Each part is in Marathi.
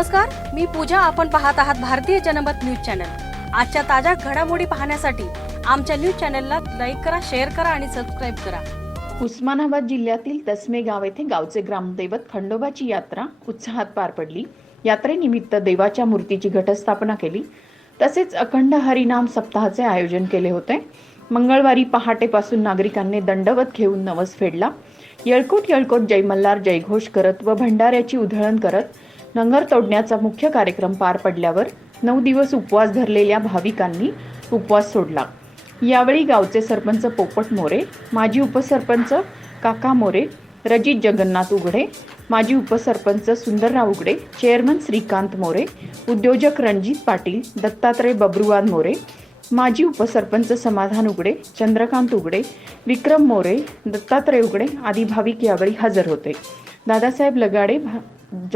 नमस्कार, मी पूजा. आपण पाहत आहात भारतीय जनमत न्यूज चॅनल. आजच्या ताज्या घडामोडी पाहण्यासाठी आमच्या न्यूज चॅनलला लाईक करा, शेअर करा आणि सबस्क्राईब करा. उस्मानाबाद जिल्ह्यातील तसमे गाव येथे गावचे ग्रामदैवत खंडोबाची यात्रा उत्साहात पार पडली. यात्रेनिमित्त देवाच्या मूर्तीची घटस्थापना केली. तसेच अखंड हरिनाम सप्ताहाचे आयोजन केले होते. मंगळवारी पहाटेपासून नागरिकांनी दंडवत घेऊन नवस फेडला. येळकोट येळकोट जय मल्हार जयघोष करत व भंडाऱ्याची उधळण करत नंगर तोडण्याचा मुख्य कार्यक्रम पार पडल्यावर 9 दिवस उपवास धरलेल्या भाविकांनी उपवास सोडला. यावेळी गावचे सरपंच पोपट मोरे, माजी उपसरपंच काका मोरे, रजित जगन्नाथ उघडे, माजी उपसरपंच सुंदरराव उघडे, चेअरमन श्रीकांत मोरे, उद्योजक रणजित पाटील, दत्तात्रय बब्रुवान मोरे, माजी उपसरपंच समाधान उघडे, चंद्रकांत उघडे, विक्रम मोरे, दत्तात्रय उघडे आदी भाविक यावेळी हजर होते. दादासाहेब लगाडे,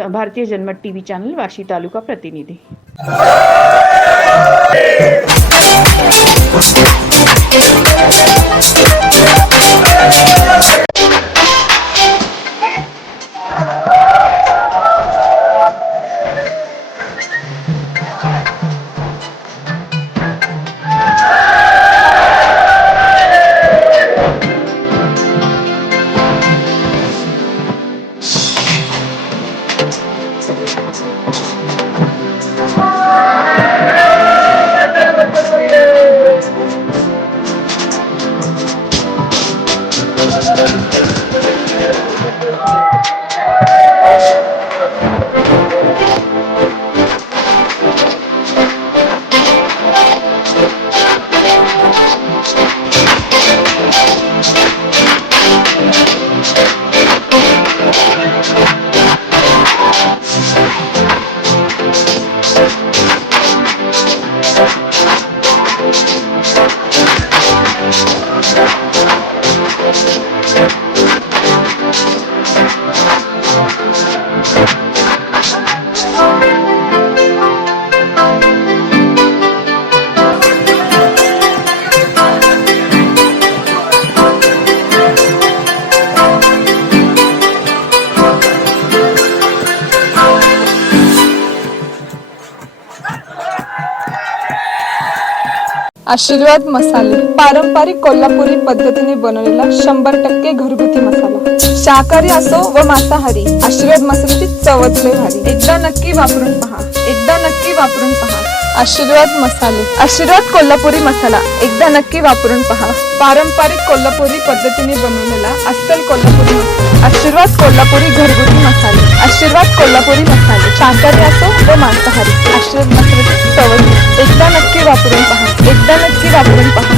भारतीय जनमत टीव्ही चॅनल, वाशी तालुका प्रतिनिधी. आशीर्वाद मसाले पारंपरिक कोल्हापुरी पद्धतीने बनवलेला 100% घरगुती मसाला. शाकाहारी असो व मांसाहारी, आशीर्वाद मसाल्याची चवच लय भारी. एकदा नक्की वापरून पहा. आशीर्वाद मसाले, आशीर्वाद कोल्हापुरी मसाला एकदा नक्की वापरून पहा. पारंपरिक कोल्हापुरी पद्धतीने बनवलेला अस्सल कोल्हापुरी मसाला. आशीर्वाद कोल्हापुरी घरगुती मसाले. आशीर्वाद कोल्हापुरी मसाले शाकाहारी असो व मांसाहारी, आशीर्वाद मसाल्याची चवच एकदा नक्की वापरून पहा.